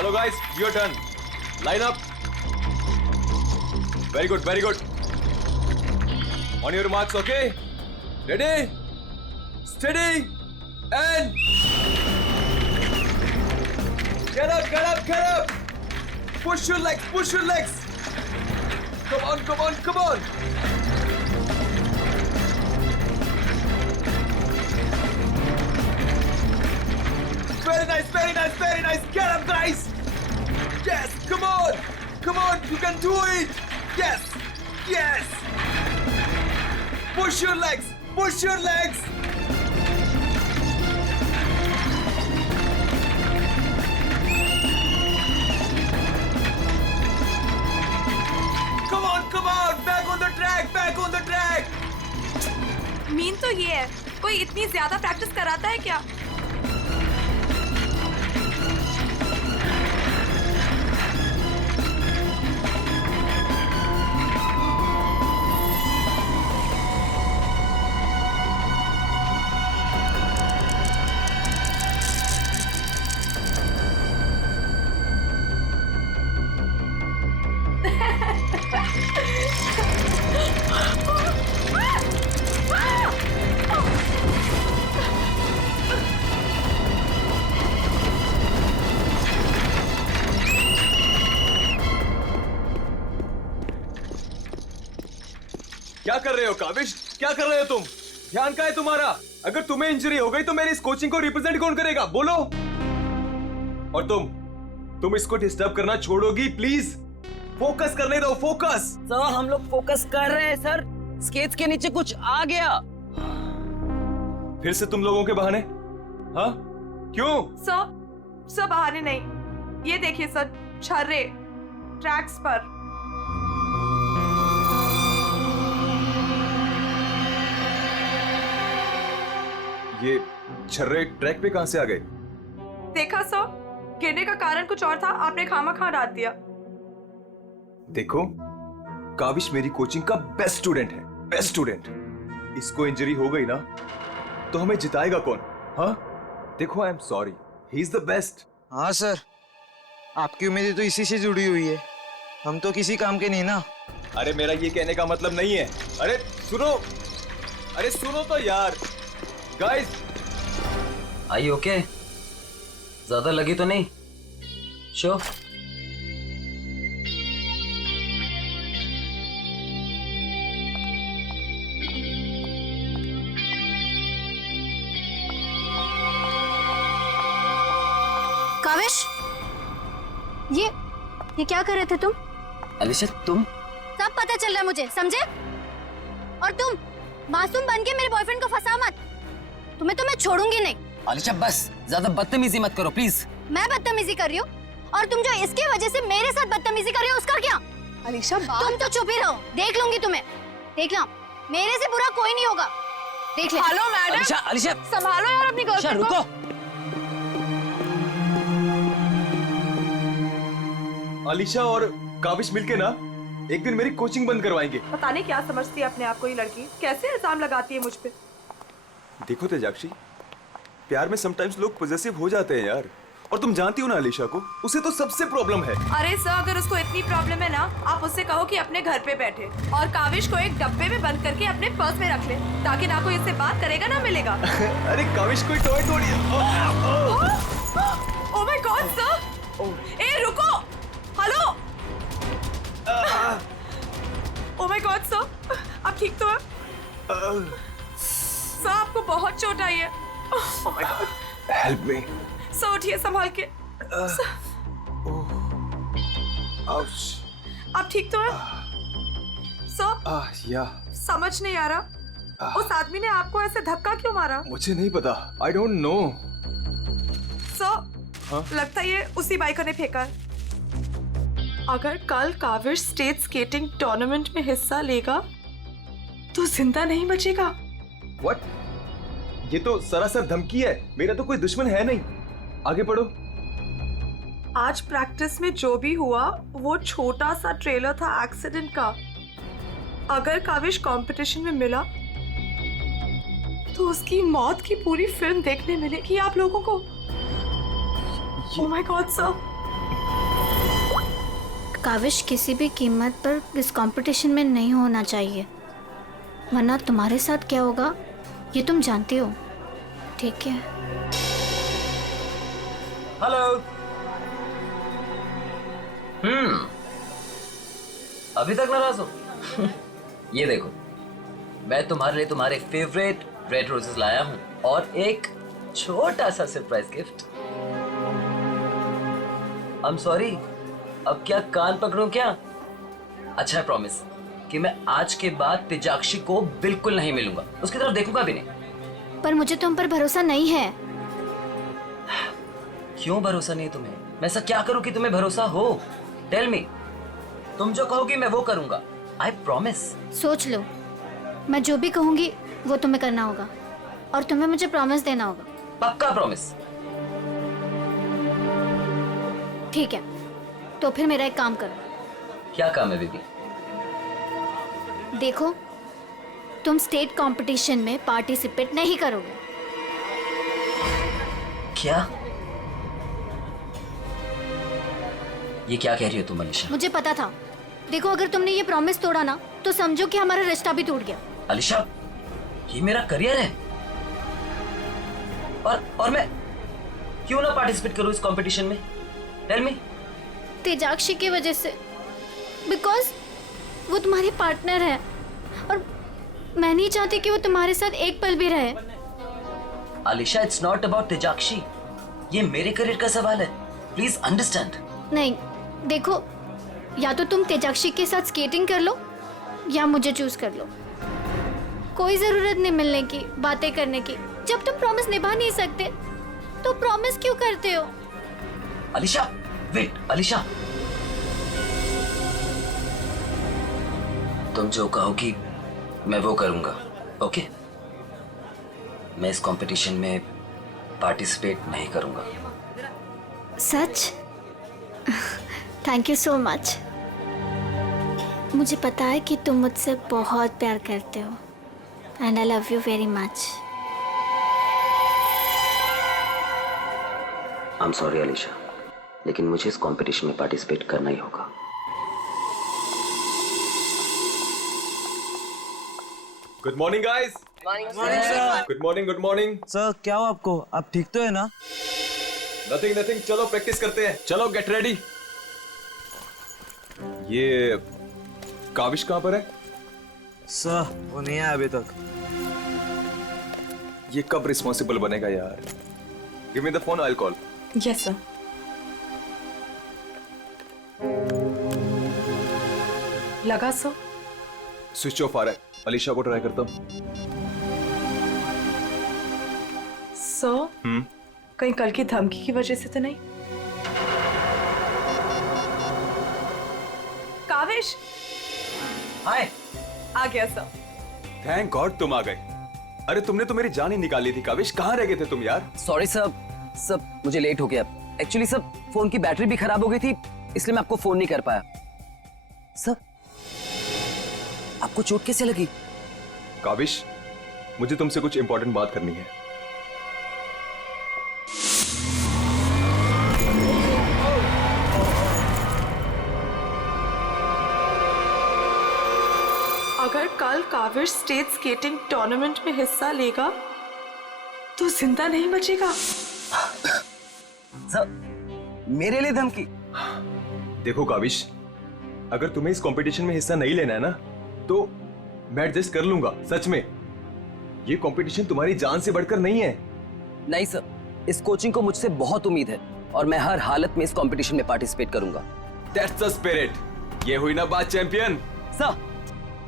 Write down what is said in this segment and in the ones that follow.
चलो guys, your turn. Line up. Very good, very good. On your marks, okay? Ready, steady and get up, get up, get up. Push your legs, push your legs. Come on, come on, come on. Very nice, very nice, very nice. Get up, guys. Yes, come on. Come on, you can do it. Yes, yes. Push your legs, push your legs. Come on, come on. Back on the track, back on the track. Mean तो ये है, कोई इतनी ज्यादा practice कराता है क्या? क्या कर रहे हो काविश? क्या कर रहे हो तुम? ध्यान का है तुम्हारा? अगर तुम्हें इंजरी हो गई तो मेरी इस कोचिंग को रिप्रेजेंट कौन करेगा? बोलो. और तुम इसको डिस्टर्ब करना छोड़ोगी प्लीज? फोकस करने दो, फोकस. सर हम लोग फोकस कर रहे हैं सर. स्केट्स के नीचे कुछ आ गया. फिर से तुम लोगों के बहाने? हाँ, क्यों? सर बहाने नहीं, ये देखिए सर, छर्रे ट्रैक्स पर. ये छर्रे ट्रैक पे कहां से आ गए? देखा सर, गिरने का कारण कुछ और था, आपने खामखा डाल दिया. देखो, काविश मेरी कोचिंग का बेस्ट स्टूडेंट है, बेस्ट स्टूडेंट. इसको इंजरी हो गई ना तो हमें जिताएगा कौन? हाँ, देखो, I am sorry, he is the best. हाँ सर, आपकी उम्मीदें तो इसी से जुड़ी हुई है. हम तो किसी काम के नहीं ना. अरे मेरा ये कहने का मतलब नहीं है. अरे सुनो तो यार. गाइस, आई ओके? ज्यादा लगी तो नहीं? शो काविश, ये क्या कर रहे थे तुम? अलीशा तुम? सब पता चल रहा है मुझे, समझे? और तुम मासूम बन के मेरे बॉयफ्रेंड को फंसा मत. तुम्हें तो मैं छोड़ूंगी नहीं. अलीशा बस ज्यादा बदतमीजी मत करो प्लीज. मैं बदतमीजी कर रही हूँ और तुम जो इसके वजह से मेरे साथ बदतमीजी कर रही हो उसका क्या? अलीशा तुम तो चुप ही रहो, देख लूंगी तुम्हें. देख लो, मेरे से बुरा कोई नहीं होगा. देख ले. Hello madam. अलीशा संभालो यार अपनी अलीशा गर्लफ्रेंड को. रुको. अलीशा और काविश मिलके ना एक दिन मेरी कोचिंग बंद करवाएंगे. पता नहीं क्या समझती है अपने आप को ये लड़की, कैसे इल्जाम लगाती है मुझ पे. देखो तेजाक्षी, प्यार में समटाइम्स लोग पॉजेसिव हो जाते हैं यार. और तुम जानती हो ना अलीशा को, उसे तो सबसे प्रॉब्लम है. अरे सर, अगर उसको इतनी प्रॉब्लम है ना, आप उससे कहो कि अपने घर पे बैठे और काविश को एक डब्बे में बंद करके अपने पर्स में रख ले, ताकि ना कोई इससे बात करेगा ना मिलेगा. अरे काविश कोई टॉय थोड़ी है. Oh my god sir. ए रुको. Hello. Oh my god sir, आप ठीक तो हैं? सर आपको बहुत चोट आई है. Oh my God. Help me. Sir उठिए संभाल के. आउच. आप ठीक तो हैं? सर या. समझ नहीं आ रहा, उस आदमी ने आपको ऐसे धक्का क्यों मारा? मुझे नहीं पता, आई डोंट नो. सर लगता है ये उसी बाइकर ने फेंका है. अगर कल काविश स्टेट स्केटिंग टूर्नामेंट में हिस्सा लेगा तो जिंदा नहीं बचेगा. व्हाट? ये तो सरासर धमकी है. मेरा तो कोई दुश्मन है नहीं. आगे पढ़ो. आज प्रैक्टिस में जो भी हुआ वो छोटा सा ट्रेलर था एक्सीडेंट का. अगर काविश कंपटीशन में मिला तो उसकी मौत की पूरी फिल्म देखने मिलेगी आप लोगों को. Oh my god sir. Kavish किसी भी कीमत पर इस कंपटीशन में नहीं होना चाहिए, वरना तुम्हारे साथ क्या होगा ये तुम जानती हो, ठीक है? हेलो। अभी तक नाराज हो? ये देखो, मैं तुम्हारे लिए तुम्हारे फेवरेट रेड रोजेस लाया हूँ और एक छोटा सा surprise gift. I am sorry, अब क्या कान पकड़ूं क्या? अच्छा है, प्रॉमिस कि मैं आज के बाद तेजाक्षी को बिल्कुल नहीं मिलूंगा, उसकी तरफ देखूंगा भी नहीं। पर मुझे तुम पर भरोसा नहीं है। क्यों भरोसा नहीं तुम्हें? मैं ऐसा क्या करूं कि तुम्हें भरोसा हो? Tell me. तुम जो कहोगी मैं वो करूंगा, आई प्रॉमिस। सोच लो, मैं जो भी कहूंगी वो तुम्हें करना होगा और तुम्हें मुझे प्रॉमिस देना होगा। पक्का प्रॉमिस? ठीक है, तो फिर मेरा एक काम करो। क्या काम है बेबी? देखो, तुम स्टेट कंपटीशन में पार्टिसिपेट नहीं करोगे। क्या? ये क्या कह रही हो तुम अलीशा? मुझे पता था। देखो, अगर तुमने ये प्रॉमिस तोड़ा ना तो समझो कि हमारा रिश्ता भी टूट गया। अलीशा, ये मेरा करियर है और मैं क्यों ना पार्टिसिपेट करूं इस कंपटीशन में? Tell me. तेजाक्षी की वजह से, बिकॉज वो तुम्हारी पार्टनर है और मैं नहीं चाहती कि वो तुम्हारे साथ एक पल भी रहे। अलीशा, इट्स नॉट अबाउट तेजाक्षी, ये मेरे करियर का सवाल है, प्लीज अंडरस्टैंड। नहीं, देखो, या तो तुम तेजाक्षी के साथ स्केटिंग कर लो या मुझे चूज कर लो। कोई जरूरत नहीं मिलने की, बातें करने की। जब तुम प्रॉमिस निभा नहीं सकते तो प्रॉमिस क्यों करते हो? अलीशा, वेट अलीशा, तुम जो कहोगी मैं वो करूंगा, ओके? मैं इस कंपटीशन में पार्टिसिपेट नहीं करूंगा। सच? Thank you so much. मुझे पता है कि तुम मुझसे बहुत प्यार करते हो and I love you very much. I am sorry Alisha, लेकिन मुझे इस कंपटीशन में पार्टिसिपेट करना ही होगा। Good morning guys. Morning sir. Good morning, good morning. Sir क्या हो आपको? आप ठीक तो है ना? नथिंग नथिंग, चलो प्रैक्टिस करते हैं। चलो गेट रेडी। ये काविश कहाँ पर है? सर वो नहीं आया अभी तक। ये कब रिस्पॉन्सिबल बनेगा यार? Give me the phone, I will call. Yes sir. लगा सर? स्विच ऑफ आ रहा है। अलीशा को ट्राई करता हूँ। सर, कहीं कल की धमकी की वजह से तो नहीं? काविश हाय। आ गया सर। थैंक गॉड तुम आ गए। अरे तुमने तो मेरी जान ही निकाल ली थी काविश। कहाँ रह गए थे तुम यार? सॉरी सर, मुझे लेट हो गया। एक्चुअली सर, फोन की बैटरी भी खराब हो गई थी, इसलिए मैं आपको फोन नहीं कर पाया। सर, आपको चोट कैसे लगी? काविश, मुझे तुमसे कुछ इंपॉर्टेंट बात करनी है। अगर कल काविश स्टेट स्केटिंग टूर्नामेंट में हिस्सा लेगा तो जिंदा नहीं बचेगा। सर, मेरे लिए धमकी? देखो काविश, अगर तुम्हें इस कंपटीशन में हिस्सा नहीं लेना है ना तो मैं एडजस्ट कर लूंगा। सच में, ये कंपटीशन तुम्हारी जान से बढ़कर नहीं है। नहीं सर, इस कोचिंग को मुझसे बहुत उम्मीद है और मैं हर हालत में इस कंपटीशन में पार्टिसिपेट करूंगा। That's the spirit. ये हुई ना बात चैंपियन। सर,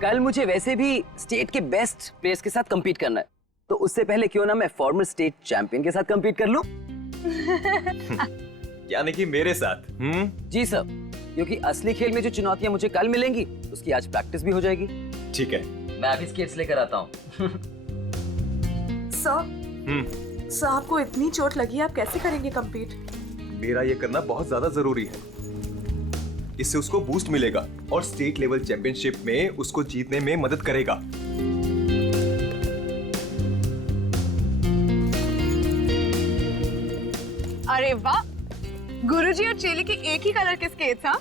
कल मुझे वैसे भी स्टेट के बेस्ट प्लेयर्स के साथ compete करना है, तो उससे पहले क्यों ना मैं फॉर्मर स्टेट चैंपियन के साथ compete कर लूं? यानी कि मेरे साथ? जी सर, क्योंकि असली खेल में जो चुनौतियां मुझे कल मिलेंगी उसकी आज प्रैक्टिस भी हो जाएगी। ठीक है। मैं अभी स्केट्स लेकर आता हूँ। सर, आपको इतनी चोट लगी है, आप कैसे करेंगे कंपीट? मेरा ये करना बहुत ज्यादा जरूरी है। इससे उसको बूस्ट मिलेगा और स्टेट लेवल चैंपियनशिप में उसको जीतने में मदद करेगा। अरे वाह, गुरुजी और चेले के एक ही कलर के स्केट्स, हाँ?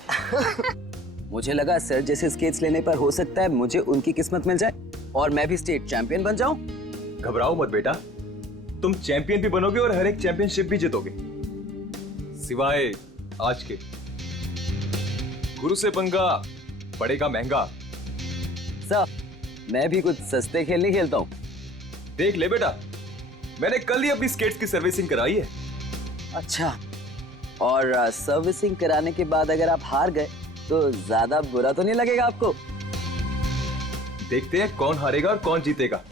मुझे लगा सर जैसे स्केट्स लेने पर हो सकता है मुझे उनकी किस्मत मिल जाए और मैं भी स्टेट चैंपियन बन जाऊं। घबराओ मत बेटा, तुम चैंपियन भी बनोगे और हर एक चैंपियनशिप भी जीतोगे, सिवाय आज के। गुरु से पंगा पड़ेगा महंगा। सर मैं भी कुछ सस्ते खेल नहीं खेलता हूँ। देख ले बेटा, मैंने कल ही अपनी स्केट्स की सर्विसिंग कराई है। अच्छा, और सर्विसिंग कराने के बाद अगर आप हार गए तो ज्यादा बुरा तो नहीं लगेगा आपको? देखते हैं कौन हारेगा और कौन जीतेगा।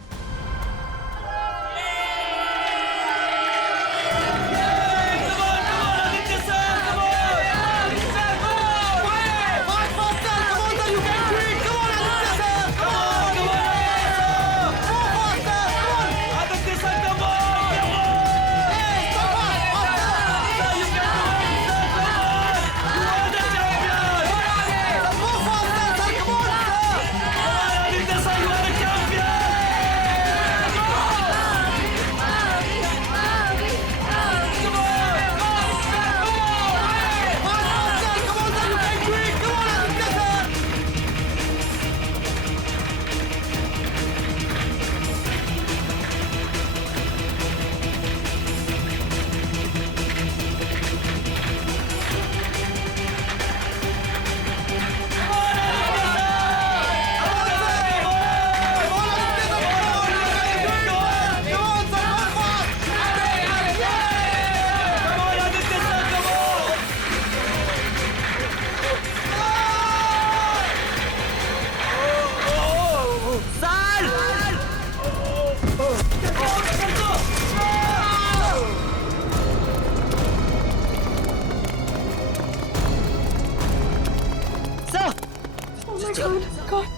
God,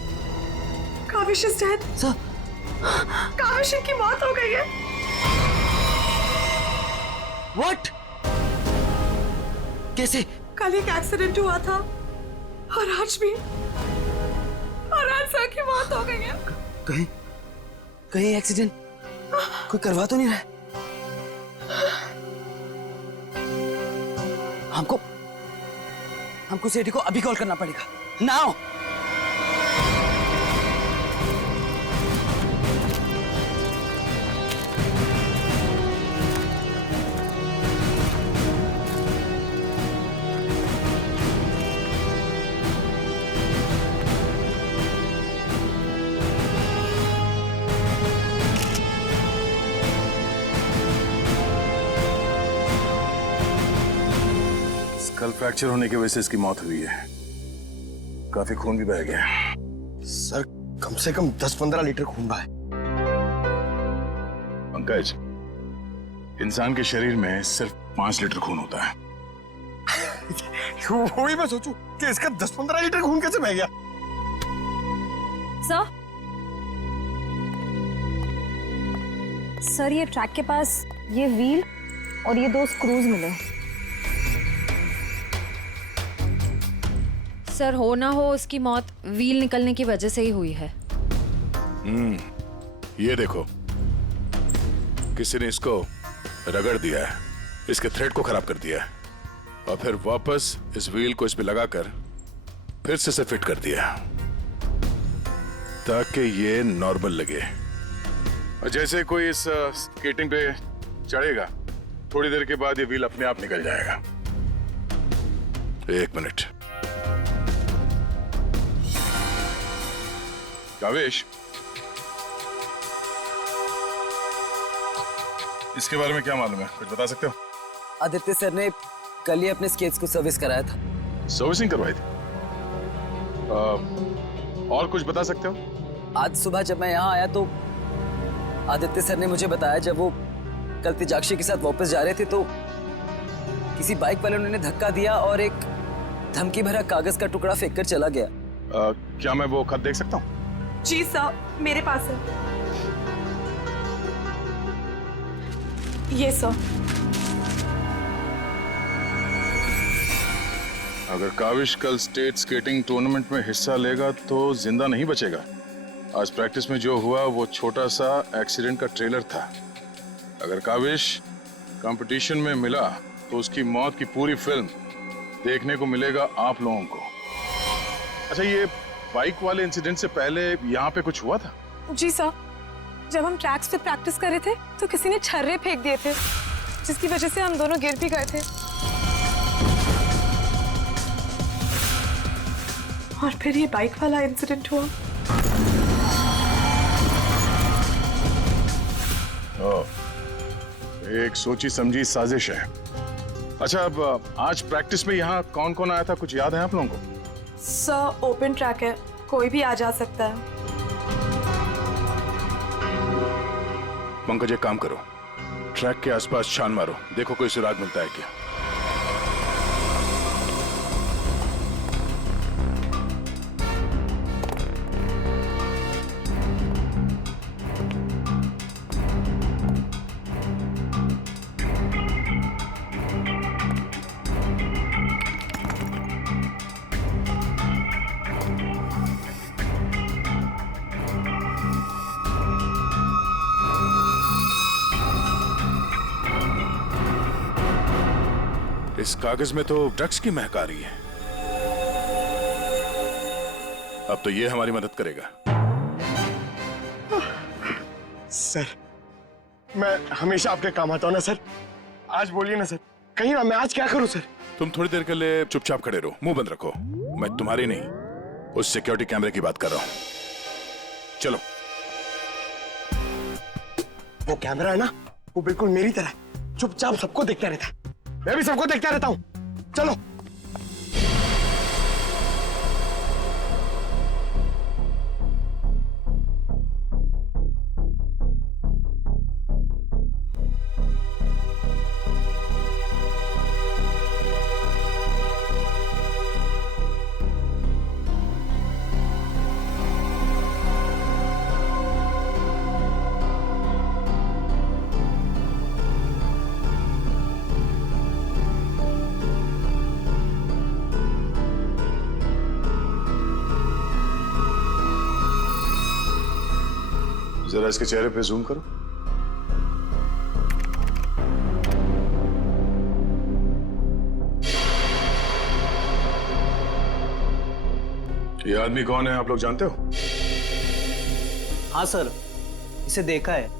Kaavish is dead. Sir Kaavish की मौत हो गई है। व्हाट? कैसे? कल एक एक्सीडेंट हुआ था और आज भी, और आज सर की मौत हो गई है। कहीं कहीं एक्सीडेंट कोई करवा तो नहीं रहा है? हमको सेठी को अभी कॉल करना पड़ेगा नाउ। स्कल फ्रैक्चर होने की वजह से इसकी मौत हुई है। काफी खून भी बह गया। सर कम से कम 10-15 लीटर खून बहा है। पंकज, इंसान के शरीर में सिर्फ 5 लीटर खून होता है। वही मैं सोचूं कि इसका 10-15 लीटर खून कैसे बह गया। सर ये ट्रैक के पास ये व्हील और ये 2 स्क्रूज मिले। सर हो ना हो उसकी मौत व्हील निकलने की वजह से ही हुई है। ये देखो, किसी ने इसको रगड़ दिया है, इसके थ्रेड को खराब कर दिया है और फिर वापस इस व्हील को इस पे लगाकर फिर से इसे फिट कर दिया ताकि ये नॉर्मल लगे। और जैसे कोई इस स्केटिंग पे चढ़ेगा, थोड़ी देर के बाद ये व्हील अपने आप निकल जाएगा। 1 मिनट। कावेश, इसके बारे में क्या मालूम है? कुछ बता सकते हो? आदित्य सर ने कल ही अपने स्केट्स को सर्विस कराया था। सर्विसिंग करवाई थी? और कुछ बता सकते हो? आज सुबह जब मैं यहाँ आया तो आदित्य सर ने मुझे बताया जब वो कल तेजाक्षी के साथ वापस जा रहे थे तो किसी बाइक वाले ने धक्का दिया और एक धमकी भरा कागज का टुकड़ा फेंक कर चला गया। क्या मैं वो खत देख सकता हूँ? जी सर, मेरे पास है। ये सर। अगर काविश कल स्टेट स्केटिंग टूर्नामेंट में हिस्सा लेगा तो जिंदा नहीं बचेगा। आज प्रैक्टिस में जो हुआ वो छोटा सा एक्सीडेंट का ट्रेलर था। अगर काविश कंपटीशन में मिला तो उसकी मौत की पूरी फिल्म देखने को मिलेगा आप लोगों को। अच्छा, ये बाइक वाले इंसिडेंट से पहले यहाँ पे कुछ हुआ था? जी सर, जब हम ट्रैक्स पे प्रैक्टिस कर रहे थे तो किसी ने छर्रे फेंक दिए थे, जिसकी वजह से हम दोनों गिर भी गए थे। और फिर ये बाइक वाला इंसिडेंट हुआ। एक सोची समझी साजिश है। अच्छा, अब आज प्रैक्टिस में यहाँ कौन कौन आया था, कुछ याद है आप लोगों को? सर ओपन ट्रैक है, कोई भी आ जा सकता है। पंकज, एक काम करो, ट्रैक के आसपास छान मारो, देखो कोई सुराग मिलता है क्या। इस कागज में तो ड्रग्स की महक आ रही है। अब तो ये हमारी मदद करेगा। सर, मैं हमेशा आपके काम आता हूँ ना सर। आज बोलिए ना सर, कहीं ना, मैं आज क्या करूँ सर? तुम थोड़ी देर के लिए चुपचाप खड़े रहो, मुंह बंद रखो। मैं तुम्हारी नहीं, उस सिक्योरिटी कैमरे की बात कर रहा हूँ। चलो। वो कैमरा है ना, वो बिल्कुल मेरी तरह चुपचाप सबको देखता रहता है। मैं भी सबको देखता रहता हूँ। चलो। जरा इसके चेहरे पे जूम करो। ये आदमी कौन है, आप लोग जानते हो? हाँ सर, इसे देखा है।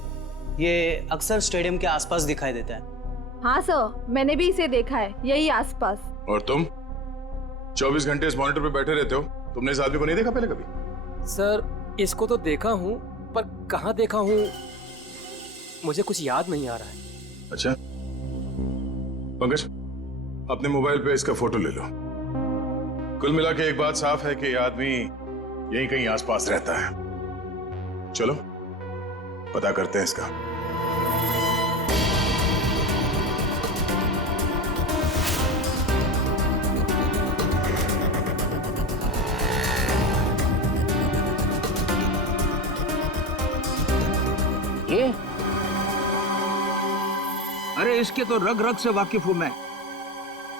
ये अक्सर स्टेडियम के आसपास दिखाई देता है। हाँ सर, मैंने भी इसे देखा है, यही आसपास। और तुम 24 घंटे इस मॉनिटर पे बैठे रहते हो, तुमने इस आदमी को नहीं देखा पहले कभी? सर, इसको तो देखा हूँ, पर कहाँ देखा हूँ मुझे कुछ याद नहीं आ रहा है। अच्छा, पंकज, अपने मोबाइल पे इसका फोटो ले लो। कुल मिला के एक बात साफ है कि ये आदमी यहीं कहीं आसपास रहता है। चलो पता करते हैं इसका। ये? अरे इसके तो रग रग से वाकिफ हूं मैं।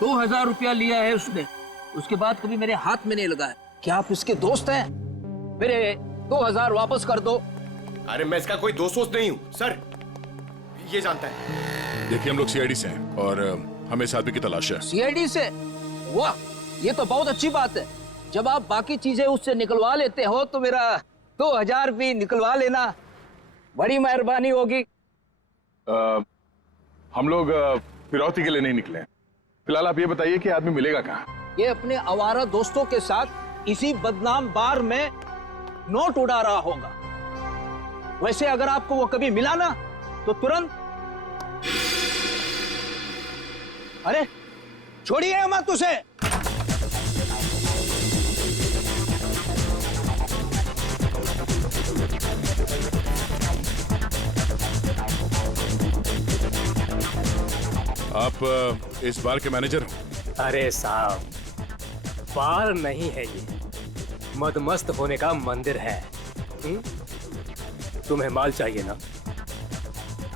2000 रुपया लिया है उसने, उसके बाद कभी मेरे हाथ में नहीं लगा है। क्या आप इसके दोस्त हैं? मेरे 2000 वापस कर दो। अरे मैं इसका कोई दोस्त वोस्त नहीं हूँ सर, ये जानता है। देखिए, हम लोग सीआईडी से हैं और हमें इस आदमी की तलाश है। सीआईडी से? वाह, ये तो बहुत अच्छी बात है। जब आप बाकी चीजें उससे निकलवा लेते हो तो मेरा 2000 भी निकलवा लेना, बड़ी मेहरबानी होगी। हम लोग फिरौती के लिए नहीं निकले हैं। फिलहाल आप ये बताइए कि आदमी मिलेगा कहाँ? ये अपने आवारा दोस्तों के साथ इसी बदनाम बार में नोट उड़ा रहा होगा। वैसे अगर आपको वो कभी मिला ना तो तुरंत, अरे छोड़िए मत उसे। आप इस बार के मैनेजर हो? अरे साहब, बार नहीं है ये, मदमस्त होने का मंदिर है। तुम्हें माल चाहिए ना,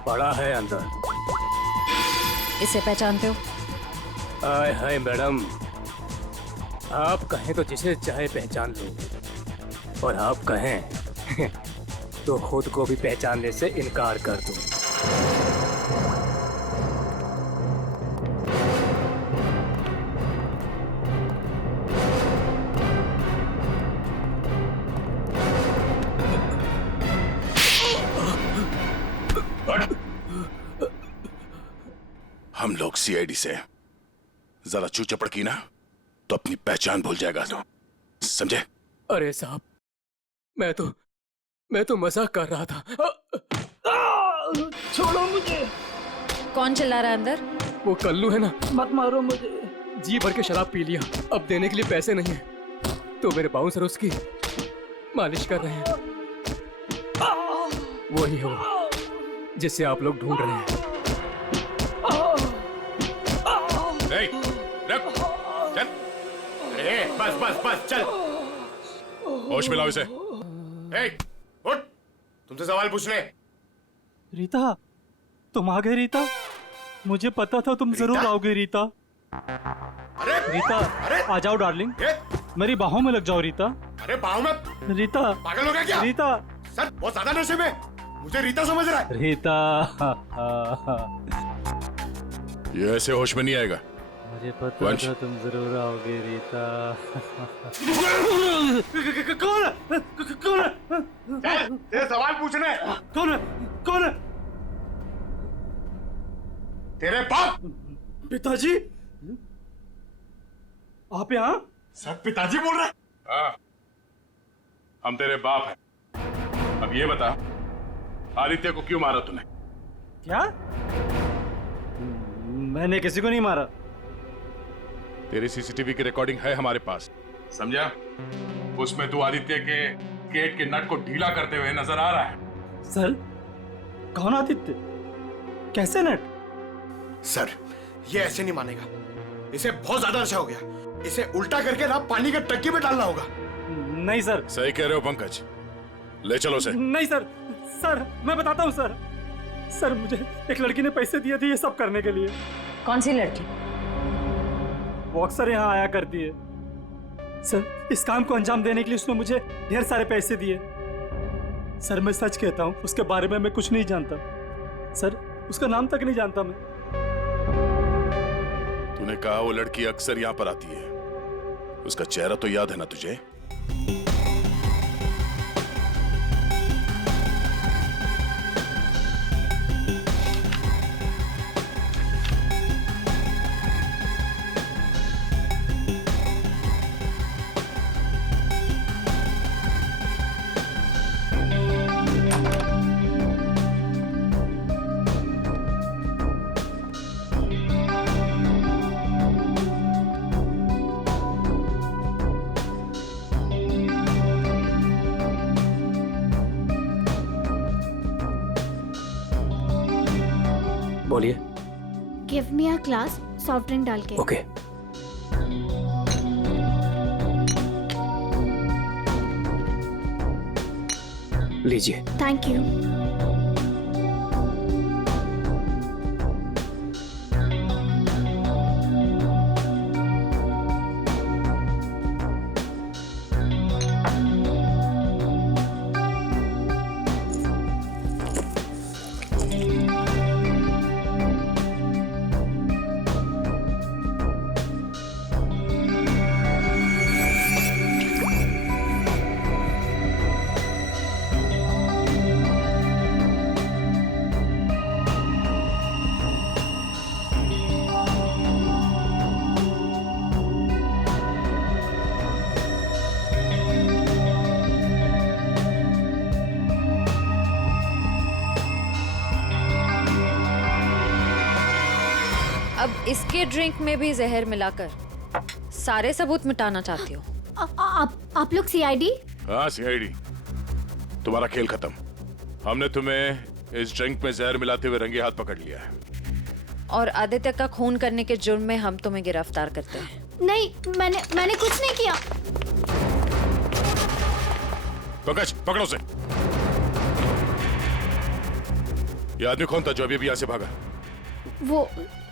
पड़ा है अंदर। इसे पहचानते हो? आय हाय मैडम, आप कहें तो जिसे चाहे पहचान लो, और आप कहें तो खुद को भी पहचानने से इनकार कर दूं। सीआईडी से। जरा चू चपड़ की ना तो अपनी पहचान भूल जाएगा तू, समझे? अरे साहब, मैं तो मजाक कर रहा था। छोड़ो मुझे। कौन चिल्ला रहा है अंदर? वो कल्लू है ना, मत मारो मुझे। जी भर के शराब पी लिया, अब देने के लिए पैसे नहीं है, तो मेरे बाउंसर उसकी मालिश कर रहे हैं। वही है वो जिसे आप लोग ढूंढ रहे हैं। रख, चल। बस चल। होश मिलाओ इसे। उठ, तुमसे सवाल पूछने। रीता, तुम आ गए रीता? मुझे पता था तुम जरूर आओगे रीता। अरे रीता, आ जाओ डार्लिंग, मेरी बाहों में लग जाओ रीता। अरे बाहों में? रीता, पागल हो गया क्या? रीता सर बहुत ज्यादा नशे में, मुझे रीता समझ रहा है। रीता, ये ऐसे होश में नहीं आएगा। मुझे पता था तुम जरूर आओगे रीता। कौन है? तेरे सवाल पूछने। कौन है? तेरे बाप। पिताजी, आप यहाँ? सर पिताजी बोल रहे? हाँ, हम तेरे बाप हैं। अब ये बता, आदित्य को क्यों मारा तूने? क्या? मैंने किसी को नहीं मारा। तेरी सीसीटीवी की रिकॉर्डिंग है हमारे पास, समझा? उसमें तू आदित्य के गेट के नट को ढीला करते हुए नजर आ रहा है। सर, कौन आदित्य? कैसे नट? सर, ये ऐसे नहीं मानेगा, इसे बहुत ज्यादा नशा हो गया, इसे उल्टा करके ना पानी के टंकी में डालना होगा। नहीं सर। सही कह रहे हो पंकज, ले चलो उसे। नहीं सर, सर मैं बताता हूँ सर। सर, मुझे एक लड़की ने पैसे दिए थे ये सब करने के लिए। कौन सी लड़की? वो अक्सर यहाँ आया करती है सर। इस काम को अंजाम देने के लिए उसने मुझे ढेर सारे पैसे दिए। सर, मैं सच कहता हूँ, उसके बारे में मैं कुछ नहीं जानता सर, उसका नाम तक नहीं जानता मैं। तूने कहा वो लड़की अक्सर यहाँ पर आती है, उसका चेहरा तो याद है ना तुझे? बोलिए। Give me a glass soft drink डाल के। ओके। लीजिए। Thank you. अब इसके ड्रिंक में भी जहर मिलाकर सारे सबूत मिटाना चाहती हो? आप लोग सीआईडी? हाँ सीआईडी। तुम्हारा खेल खत्म। हमने तुम्हें इस ड्रिंक में जहर मिलाते हुए रंगे हाथ पकड़ लिया है। और आदित्य का खून करने के जुर्म में हम तुम्हें गिरफ्तार करते हैं। नहीं, मैंने कुछ नहीं किया। पंकज, पकड़ो उसे। ये आदमी कौन था जो अभी यहाँ से भागा? वो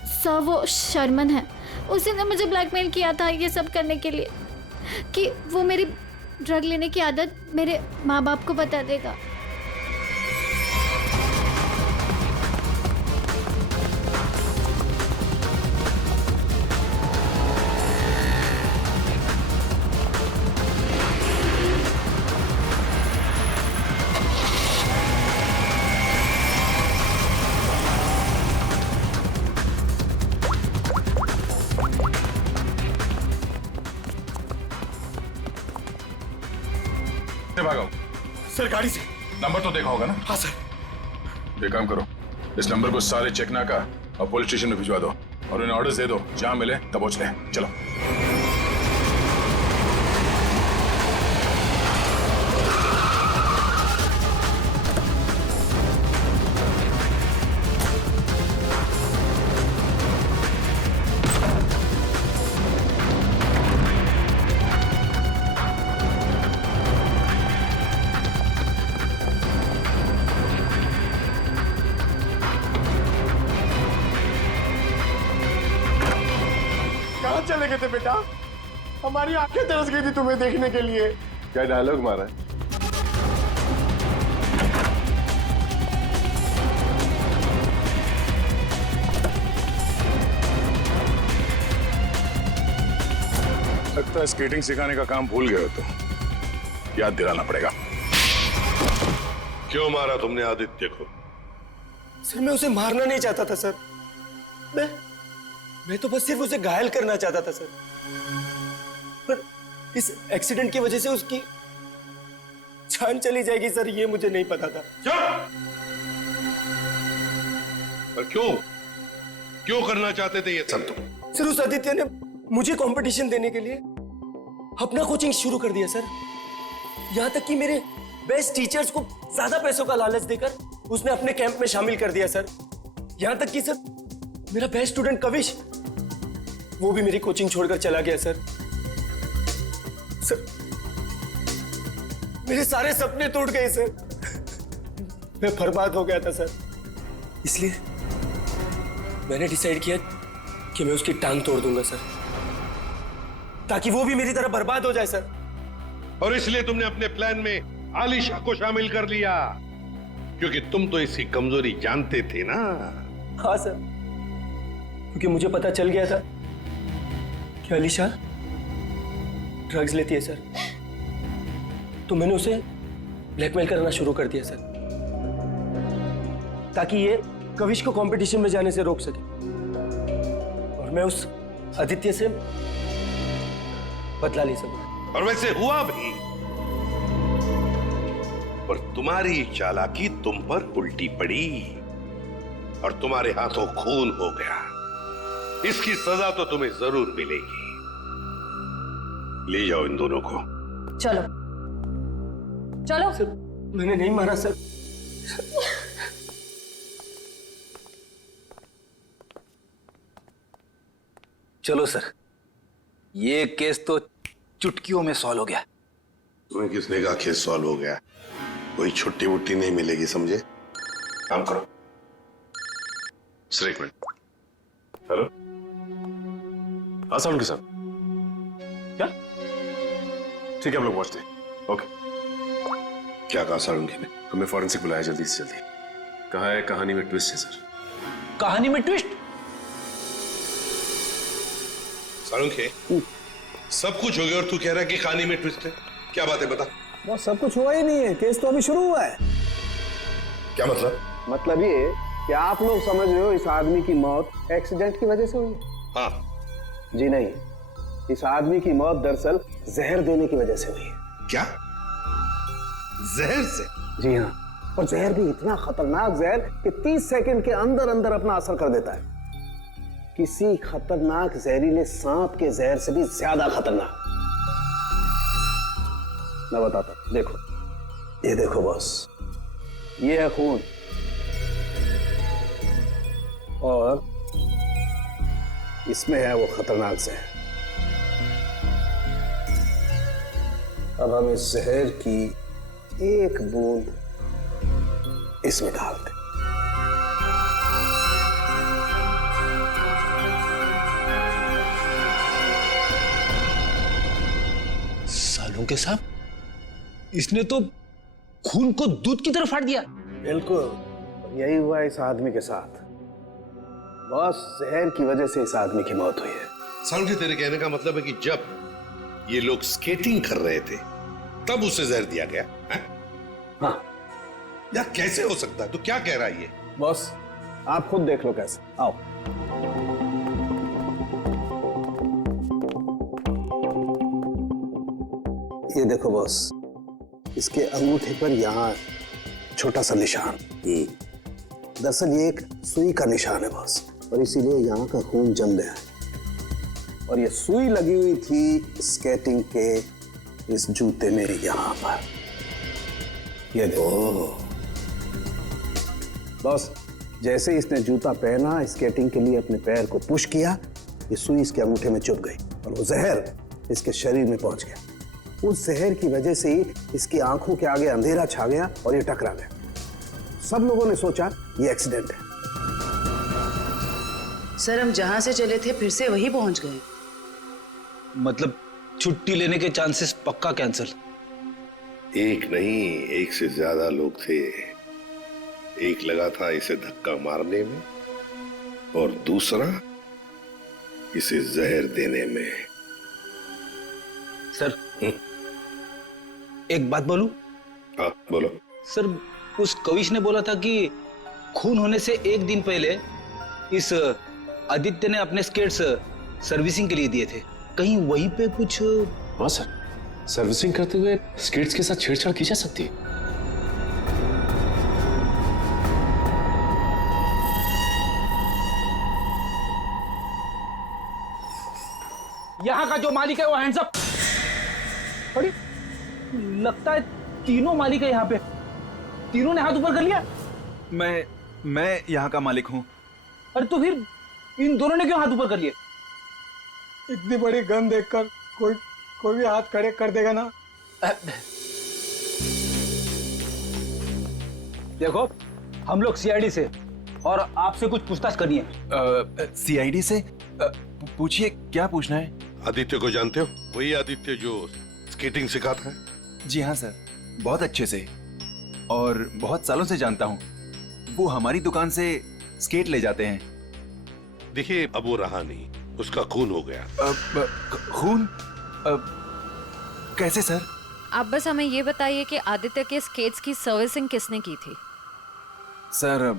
सर, वो शर्मन है। उसी ने मुझे ब्लैकमेल किया था ये सब करने के लिए, कि वो मेरी ड्रग लेने की आदत मेरे माँ बाप को बता देगा। सर गाड़ी से। नंबर तो देखा होगा ना? हाँ सर। एक काम करो, इस नंबर को सारे चेकनाका और पुलिस स्टेशन में भिजवा दो और उन्हें ऑर्डर्स दे दो, जहां मिले तब पहुंच ले। चलो। कहाँ चले गए थे बेटा? हमारी आंखें तरस गई थी तुम्हें देखने के लिए। क्या डायलॉग मारा है? लगता है स्केटिंग सिखाने का काम भूल गए हो तुम, याद दिलाना पड़ेगा। क्यों मारा तुमने आदित्य को? सर मैं उसे मारना नहीं चाहता था सर। मैं तो बस सिर्फ उसे घायल करना चाहता था सर। पर इस एक्सीडेंट की वजह से उसकी जान चली जाएगी सर, ये मुझे नहीं पता था। पर क्यों करना चाहते थे ये सब तुम? सर उस आदित्य ने मुझे कंपटीशन देने के लिए अपना कोचिंग शुरू कर दिया सर। यहां तक कि मेरे बेस्ट टीचर्स को ज्यादा पैसों का लालच देकर उसने अपने कैंप में शामिल कर दिया सर। यहां तक कि सर मेरा बेस्ट स्टूडेंट कविश, वो भी मेरी कोचिंग छोड़कर चला गया सर। सर मेरे सारे सपने टूट गए सर। मैं बर्बाद हो गया था सर। इसलिए मैंने डिसाइड किया कि मैं उसकी टांग तोड़ दूंगा सर, ताकि वो भी मेरी तरह बर्बाद हो जाए सर। और इसलिए तुमने अपने प्लान में आलिशा को शामिल कर लिया, क्योंकि तुम तो इसकी कमजोरी जानते थे ना। हाँ सर, क्योंकि मुझे पता चल गया था कि आलिशा ड्रग्स लेती है सर, तो मैंने उसे ब्लैकमेल करना शुरू कर दिया सर, ताकि ये कविश को कंपटीशन में जाने से रोक सके और मैं उस आदित्य से बदला ले सकूं। और वैसे हुआ भी, पर तुम्हारी चालाकी तुम पर उल्टी पड़ी और तुम्हारे हाथों खून हो गया। इसकी सजा तो तुम्हें जरूर मिलेगी। ले जाओ इन दोनों को। चलो चलो। सर मैंने नहीं मारा सर। चलो सर, ये केस तो चुटकियों में सॉल्व हो गया। तुम्हें किसने कहा केस सॉल्व हो गया? कोई छुट्टी वुट्टी नहीं मिलेगी, समझे? काम करो। सर एक मिनट। हेलो, हाँ सालुंखे साहब। क्या? ठीक है, हम लोग पहुंचते हैं। ओके। क्या कहा सालुंखे ने? हमें फॉरेंसिक बुलाया जल्दी से जल्दी। कहा है कहानी में ट्विस्ट है सर। कहानी में ट्विस्ट? सालुंखे, सब कुछ हो गया और तू कह रहा है कि कहानी में ट्विस्ट है? क्या बात है, बता। बस सब कुछ हुआ ही नहीं है, केस तो अभी शुरू हुआ है। क्या मतलब? मतलब ये कि आप लोग समझ रहे हो इस आदमी की मौत एक्सीडेंट की वजह से हुई है। हाँ। जी नहीं, इस आदमी की मौत दरअसल जहर देने की वजह से हुई है। क्या? जहर से? जी हाँ, और जहर भी इतना खतरनाक जहर कि 30 सेकंड के अंदर अंदर अपना असर कर देता है। किसी खतरनाक जहरीले सांप के जहर से भी ज्यादा खतरनाक। मैं बताता हूं, देखो, ये देखो बॉस, ये है खून और इसमें है वो खतरनाक जहर। अब हम इस जहर की एक बूंद इसमें डालते। सालुंखे साहब, इसने तो खून को दूध की तरह फाड़ दिया। बिल्कुल यही हुआ इस आदमी के साथ। बस जहर की वजह से इस आदमी की मौत हुई है। सालुंखे, तेरे कहने का मतलब है कि जब ये लोग स्केटिंग कर रहे थे तब उसे जहर दिया गया है? हाँ। यार कैसे हो सकता है? तू क्या कह रहा है ये? बॉस आप खुद देख लो कैसे। आओ। ये देखो बॉस, इसके अंगूठे पर यहाँ छोटा सा निशान। दरअसल ये एक सुई का निशान है बॉस, और इसीलिए यहाँ का खून जम गया है। और ये सुई लगी हुई थी स्केटिंग के इस जूते में यहाँ पर। ये देखो बॉस, जैसे ही इसने जूता पहना, स्केटिंग के लिए अपने पैर को पुश किया, ये सुई इसके अंगूठे में चुभ गई और वो जहर इसके शरीर में पहुंच गया। उस जहर की वजह से ही इसकी आंखों के आगे अंधेरा छा गया और ये टकरा गया। सब लोगों ने सोचा ये एक्सीडेंट है। सर, हम जहां से चले थे फिर से वही पहुंच गए। मतलब छुट्टी लेने के चांसेस पक्का कैंसिल? एक नहीं, एक से ज्यादा लोग थे। एक लगा था इसे धक्का मारने में और दूसरा इसे जहर देने में। सर एक बात बोलूं? हाँ बोलो। सर, उस कविश ने बोला था कि खून होने से एक दिन पहले इस आदित्य ने अपने स्केट्स सर्विसिंग के लिए दिए थे। कहीं वहीं पे कुछ? हाँ सर, सर्विसिंग करते हुए स्केट्स के साथ छेड़छाड़ की जा सकती है। यहाँ का जो मालिक है वो हैंड्स अप। अरे लगता है तीनों मालिक है यहाँ पे। तीनों ने हाथ ऊपर कर लिया। मैं यहाँ का मालिक हूँ। अरे तो फिर इन दोनों ने क्यों हाथ ऊपर कर लिए? इतनी बड़ी गन देखकर कोई भी हाथ खड़े कर देगा ना। देखो, हम लोग सीआईडी से और आपसे कुछ पूछताछ करनी है। सीआईडी से? पूछिए, क्या पूछना है? आदित्य को जानते हो? वही आदित्य जो स्केटिंग सिखाता है? जी हाँ सर, बहुत अच्छे से और बहुत सालों से जानता हूँ। वो हमारी दुकान से स्केट ले जाते हैं। देखिए, अब वो रहा नहीं, उसका खून हो गया। खून? कैसे सर? आप बस हमें ये बताइए कि आदित्य के स्केट्स की सर्विसिंग किसने की थी? सर,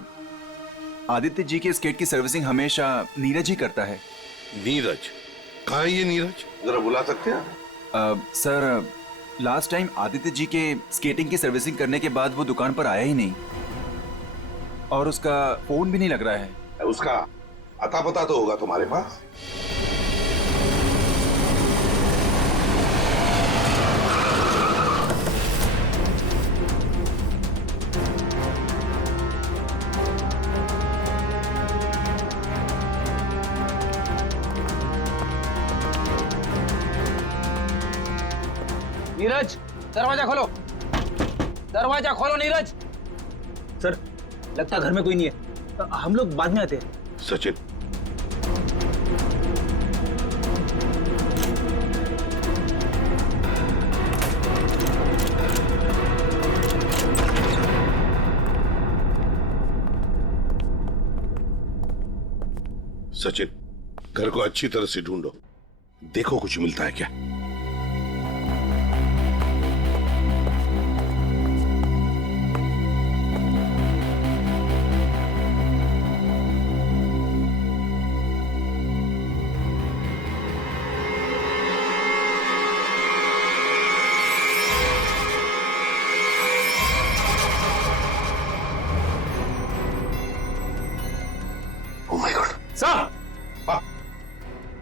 आदित्य जी के स्केट की सर्विसिंग हमेशा नीरज ही करता है। नीरज? कहाँ है ये नीरज? जरा बुला सकते हैं? Sir, last time Aditya ji के स्केटिंग की सर्विसिंग करने के बाद वो दुकान पर आया ही नहीं और उसका फोन भी नहीं लग रहा है। उसका अता पता तो होगा तुम्हारे पास? नीरज, दरवाजा खोलो। दरवाजा खोलो नीरज। सर, लगता घर में कोई नहीं है, हम लोग बाद में आते हैं। सचिन, सचिन, घर को अच्छी तरह से ढूंढो, देखो कुछ मिलता है क्या।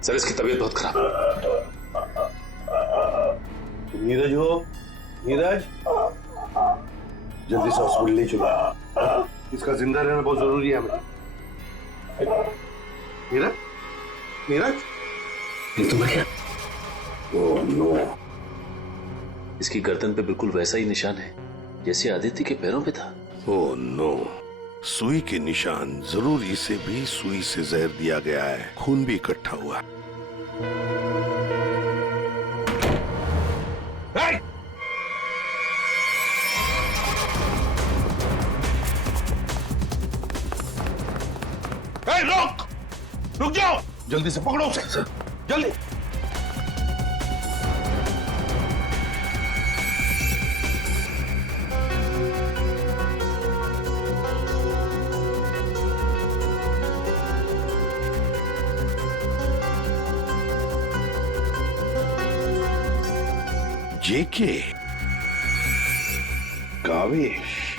सर, इसकी तबीयत बहुत खराब है। तुम नीरज हो? नीरज, जल्दी से हॉस्पिटल ले चलो, इसका जिंदा रहना बहुत जरूरी है हमें। नीरज, नीरज, ये तो बढ़िया। ओह नो, इसकी गर्दन पे बिल्कुल वैसा ही निशान है जैसे आदित्य के पैरों पे था। ओह नो, सुई के निशान। जरूर इसे भी सुई से जहर दिया गया है, खून भी इकट्ठा हुआ। रोक, रुक जाओ, जल्दी से पकड़ो उसे, जल्दी। जेके, कावेश,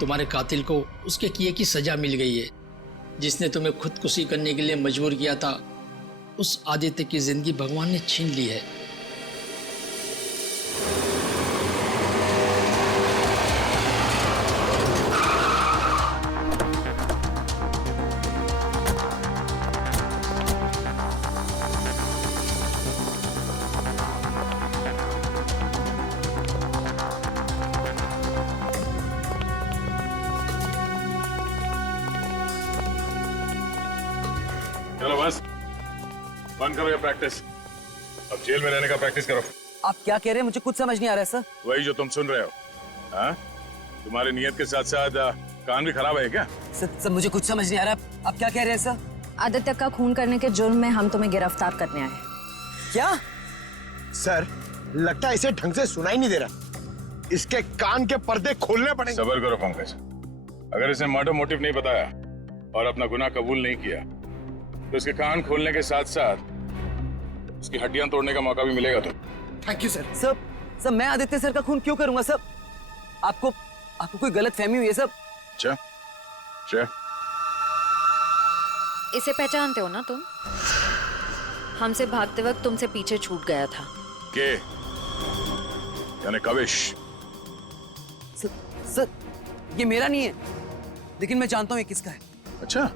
तुम्हारे कातिल को उसके किए की सजा मिल गई है। जिसने तुम्हें खुदकुशी करने के लिए मजबूर किया था, उस आदित्य की जिंदगी भगवान ने छीन ली है। चलो बस बंद करो ये प्रैक्टिस, अब जेल में रहने का प्रैक्टिस करो। आप क्या कह रहे हैं? मुझे कुछ समझ नहीं आ रहा है सर। वही जो तुम सुन रहे हो। हाँ, तुम्हारी नियत के साथ साथ कान भी खराब है क्या? सर मुझे कुछ समझ नहीं आ रहा। आप क्या कह रहे हैं सर? आदित्य का खून करने के जुर्म में हम तुम्हें गिरफ्तार करने आए। क्या? सर लगता है इसे ढंग से सुनाई नहीं दे रहा, इसके कान के पर्दे खोलने पड़ेंगे। सबर करो पंकज, अगर इसने मर्डर मोटिव नहीं बताया और अपना गुनाह कबूल नहीं किया तो इसके कान खोलने के साथ साथ उसकी हड्डियां तोड़ने का मौका भी मिलेगा। तो थैंक यू सर। सर मैं आदित्य सर का खून क्यों करूंगा सर? आपको कोई गलत फहमी हुई है सर? अच्छा, इसे पहचानते हो ना तुम? हमसे भागते वक्त तुमसे पीछे छूट गया था। के यानी कावेश? सर ये मेरा नहीं है, लेकिन मैं जानता हूँ ये किसका है। अच्छा,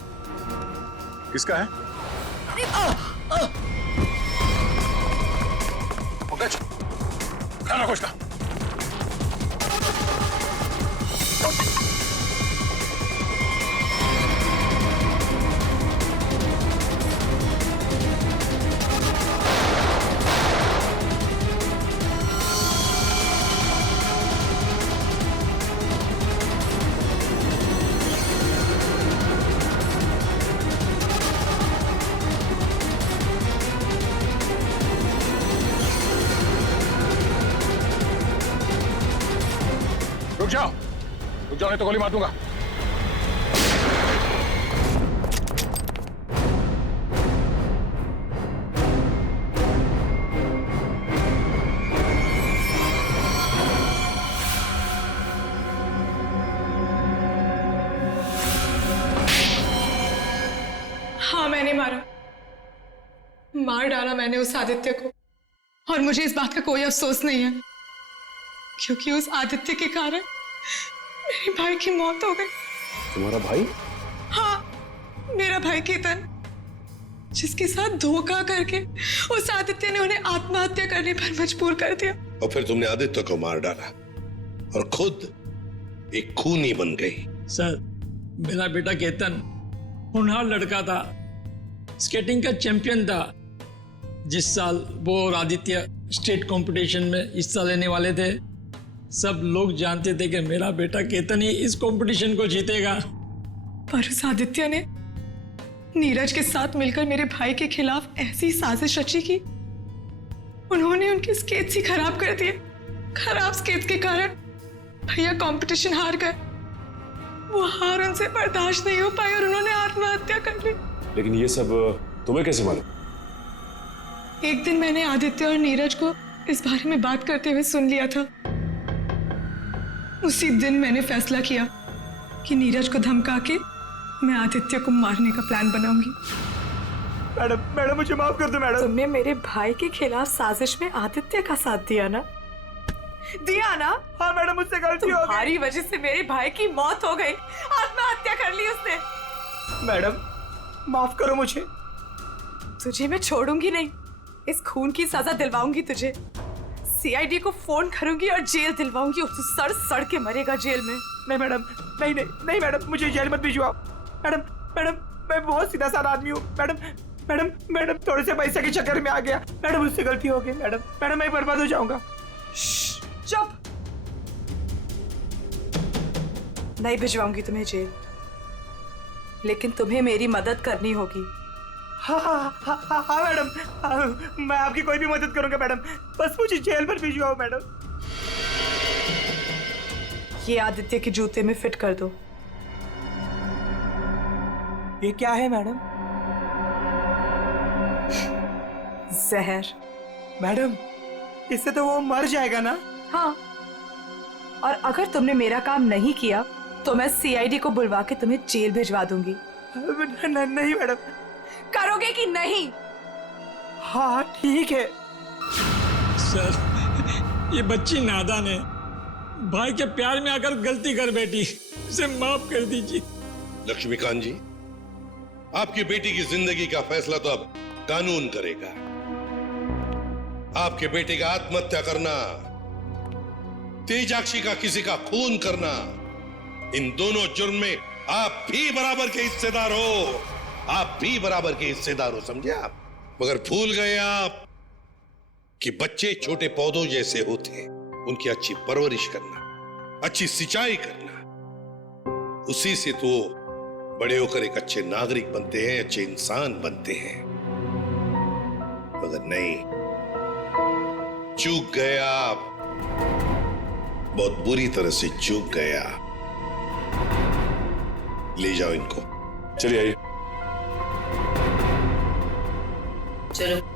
किसका है? पंकज, खाना कुछ ना। रुक जाओ नहीं तो गोली मार दूंगा। हाँ मैंने मार डाला मैंने उस आदित्य को, और मुझे इस बात का कोई अफसोस नहीं है, क्योंकि उस आदित्य के कारण मेरे भाई की मौत हो गई। तुम्हारा भाई? हाँ, मेरा भाई केतन, जिसके साथ धोखा करके उस आदित्य ने उन्हें आत्महत्या करने पर मजबूर कर दिया। और फिर तुमने आदित्य को मार डाला और खुद एक खूनी बन गई। सर, मेरा बेटा केतन होनहार लड़का था, स्केटिंग का चैंपियन था। जिस साल वो और आदित्य स्टेट कंपटीशन में हिस्सा लेने वाले थे, सब लोग जानते थे कि मेरा बेटा केतन ही इस कंपटीशन को जीतेगा। पर उस आदित्य ने नीरज के साथ मिलकर मेरे भाई के खिलाफ ऐसी साजिश रची की उन्होंने उनके स्केट्स ही खराब कर दिए। खराब स्केट्स के कारण भैया कंपटीशन हार गए। वो हार उनसे बर्दाश्त नहीं हो पाई और उन्होंने आत्महत्या कर ली। लेकिन ये सब तुम्हें कैसे मालूम? एक दिन मैंने आदित्य और नीरज को इस बारे में बात करते हुए सुन लिया था। उसी दिन मैंने फैसला किया कि नीरज को धमका के मैं आदित्य को मारने का प्लान बनाऊंगी। मैडम मुझे माफ कर दो मैडम। तुमने मेरे भाई के खिलाफ साजिश में आदित्य का साथ दिया ना? हाँ मैडम, मुझसे गलती हो गई। तुम्हारी वजह से मेरे भाई की मौत हो गई, आत्महत्या कर ली उसने। मैडम माफ करो मुझे। तुझे मैं छोड़ूंगी नहीं, इस खून की सजा दिलवाऊंगी तुझे। सीआईडी को फोन करूंगी और जेल दिलवाऊंगी और तू सड़ के मरेगा जेल में। नहीं मैडम, नहीं मैडम, मुझे जेल मत भिजवाओ। मैडम मैं बहुत सीधा साधा आदमी हूँ। मैडम थोड़े से पैसे के चक्कर में आ गया। मैडम मुझसे गलती हो गई। मैडम मैं बर्बाद हो जाऊंगा। चुप। नहीं भिजवाऊंगी तुम्हें जेल, लेकिन तुम्हें मेरी मदद करनी होगी। हाँ मैडम, मैं आपकी कोई भी मदद करूंगा मैडम, बस मुझे जेल पर भिजवाओ मैडम। ये आदित्य के जूते में फिट कर दो। ये क्या है मैडम? जहर। मैडम इससे तो वो मर जाएगा ना? हाँ, और अगर तुमने मेरा काम नहीं किया तो मैं सीआईडी को बुलवा के तुम्हें जेल भिजवा दूंगी। नहीं मैडम, करोगे कि नहीं? हाँ ठीक है। सर, ये बच्ची नादान है, भाई के प्यार में आकर गलती कर बैठी, उसे माफ कर दीजिए। लक्ष्मीकांत जी, आपकी बेटी की जिंदगी का फैसला तो अब कानून करेगा। आपके बेटे का आत्महत्या करना, तेजाक्षी का किसी का खून करना, इन दोनों जुर्म में आप भी बराबर के हिस्सेदार हो। आप भी बराबर के हिस्सेदार हो, समझे आप? मगर भूल गए आप कि बच्चे छोटे पौधों जैसे होते हैं, उनकी अच्छी परवरिश करना, अच्छी सिंचाई करना, उसी से तो बड़े होकर एक अच्छे नागरिक बनते हैं, अच्छे इंसान बनते हैं। मगर नहीं, चूक गए आप, बहुत बुरी तरह से चूक गया। ले जाओ इनको। चलिए आइए। चलो।